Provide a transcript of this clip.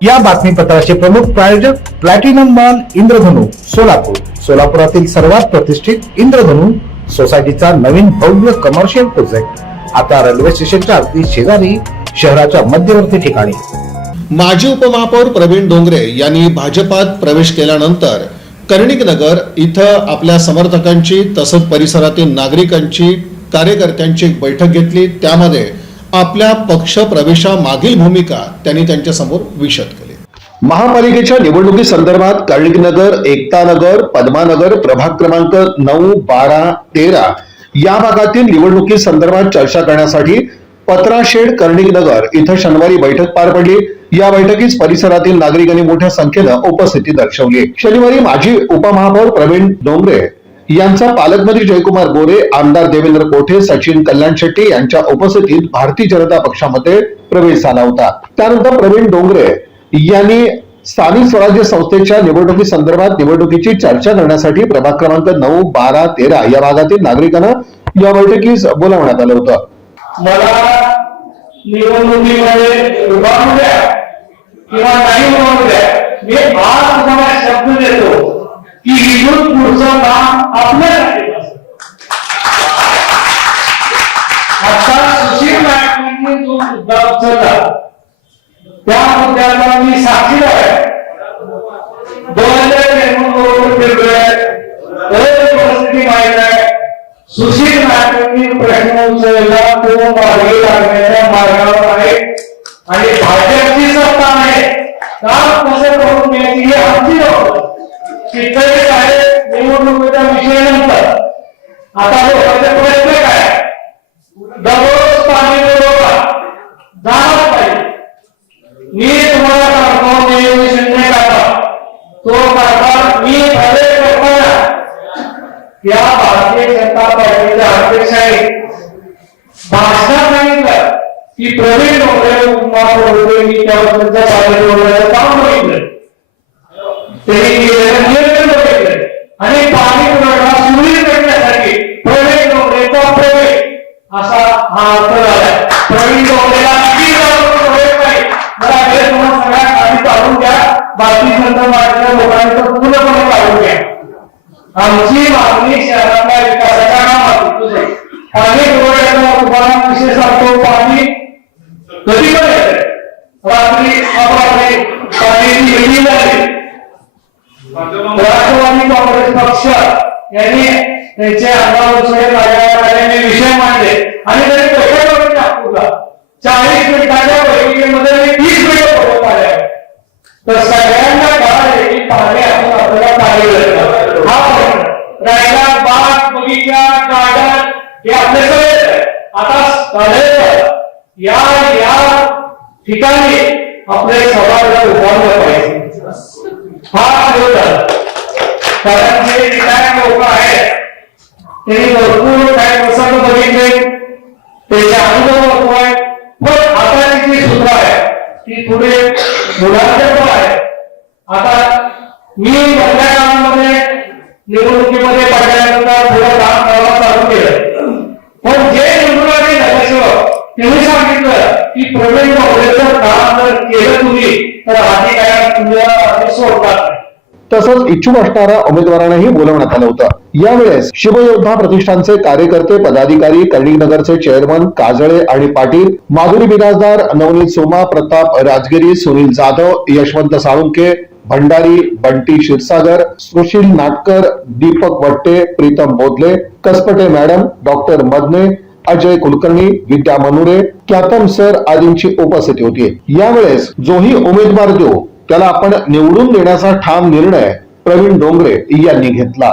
या बातमीपत्राचे प्रमुख प्रायोजक प्लॅटिनम मॉल इंद्रधनु सोलापूर. सोलापुरातील सर्वात प्रतिष्ठित इंद्रधनु सोसायटीचा नवीन भव्य कमर्शियल प्रोजेक्ट आता रेल्वे स्टेशनच्या अगदी शेजारी शहराच्या मध्यवर्ती ठिकाणी. माजी उपमहापौर प्रवीण डोंगरे यांनी भाजपात प्रवेश केल्यानंतर कर्णिकनगर इथं आपल्या समर्थकांची तसंच परिसरातील नागरिकांची कार्यकर्त्यांची एक बैठक घेतली. त्यामध्ये आपल्या पक्ष प्रवेशामागील भूमिका त्यांनी त्यांच्या समोर विशद केली. महापालिकेच्या निवडणुकी संदर्भात कर्णिकनगर, एकतानगर, पद्मानगर प्रभाग क्रमांक 9, 12, 13 या भागातील निवडणुकी संदर्भात चर्चा करण्यासाठी पत्राशेड कर्णिकनगर इथं शनिवारी बैठक पार पडली. या बैठकीस परिसरातील नागरिकांनी मोठ्या संख्येनं उपस्थिती दर्शवली. शनिवारी माजी उपमहापौर प्रवीण डोंगरे यांचा पालकमंत्री जयकुमार गोरे, आमदार देवेंद्र कोठे, सचिन कल्याण शेट्टी यांच्या उपस्थितीत भारतीय जनता पक्षामध्ये प्रवेश झाला होता. त्यानंतर प्रवीण डोंगरे यांनी स्थानिक स्वराज्य संस्थेच्या निवडणुकी संदर्भात निवडणुकीची चर्चा करण्यासाठी प्रभाग क्रमांक 9, 12, 13 या भागातील नागरिकांना या बैठकीस बोलावण्यात आलं होतं. मला निवडणुकीमध्ये उभारू द्या किंवा नाही उभारू द्या, मी आज तुम्हाला शब्द देतो की इथून पुढचं काम आपल्यासाठी असेल. आता सुशील नाईकांनी जो मुद्दा उचलला त्या मुद्द्याला मी साक्षीदार आहे. 2013 फिरलोय, परिस्थिती माहित आहे. सुशील नाईकांनी प्रश्न उचलला तो मार्गी लागण्याच्या मार्गावर आहे आणि भाजपची सत्ता आहे. काम कसं करून घ्यायची ही आमची जबाबदारी. शिक्षक साहेब निवडणुकीच्या विषयानंतर आता लोकांचे प्रश्न काय? दररोज पाणी पुरवठा झाला पाहिजे. मी तुम्हाला सांगतो नियोजन करता तो कारभार मी खरे करताना या भारतीय जनता पार्टीच्या अध्यक्ष आहे. भाषणात सांगितलं की प्रवीण डोंगरे उपमहापौर मी त्याबद्दलच्या पाणी काम बघितलं, त्यांनी केलेलं नियोजन बघितलं आणि पाणी पुरवठा सुरळीत करण्यासाठी प्रवीण डोंगरेचा प्रवेश असा हा अर्थ झाला. प्रवीण डोंगरेला मला हे तुम्हाला सगळ्यात आधी काढून घ्या, भारतीय जनता पार्टीच्या लोकांनी तर पूर्णपणे काढून घ्या. आमची मागणी शहरातल्या विकासाच्या कामात पाणी पुरवठ्याचा तुम्हाला विषय सांगतो. पाणी कधी पण येते, रात्री अपरात्री पाण्याची वेगळी झाली. राष्ट्रवादी काँग्रेस पक्ष यांनी त्यांचे आंदोलन विषय मांडले आणि त्यांनी कशाप्रकारे नागपूरला 40 मिनिटाच्या बैठकीमध्ये 30 मिनिटं बोलत आले. तर सगळ्यांना कळाले की पाणी आपण आपल्याला पाणी मिळतं. हा रायला बाग, बगीचा, गार्डन हे आपले सगळे आता या ठिकाणी आपले सभागृह उभारलं पाहिजे. हा कारण जे रिटायर लोक आहेत त्यांनी भरपूर काय प्रसंग बघितले, त्याचे अनुभव आहे. पण आताची जी सूत्र आहे ती पुढे मुलांचे पण आहे. आता मी पहिल्या काळामध्ये निवडणुकीमध्ये पडल्यानंतर थोडं काम करायला चालू केलं. पण जे निवडून आले नगरसेवक त्यांनी सांगितलं की प्रवीण डोंगरेचं काम जर केलं तुम्ही तर आधी काय तुम्हाला सोडतात. तसंच इच्छुक असणाऱ्या उमेदवारांनाही बोलवण्यात आलं होतं. यावेळेस शिवयोद्धा प्रतिष्ठानचे कार्यकर्ते, पदाधिकारी, कर्णिकनगरचे चेअरमन काजळे आणि पाटील, माधुरी बिराजदार, नवनीत सोमा, प्रताप राजगिरी, सुनील जाधव, यशवंत साळुंके, भंडारी, बंटी क्षीरसागर, सुशील नाटकर, दीपक वट्टे, प्रीतम बोधले, कसपटे मॅडम, डॉक्टर मदने, अजय कुलकर्णी, विद्या मनुरे, ख्यातम सर आदींची उपस्थिती होती. यावेळेस जोही उमेदवार देऊ त्याला आपण निवडून देण्याचा ठाम निर्णय प्रवीण डोंगरे यांनी घेतला.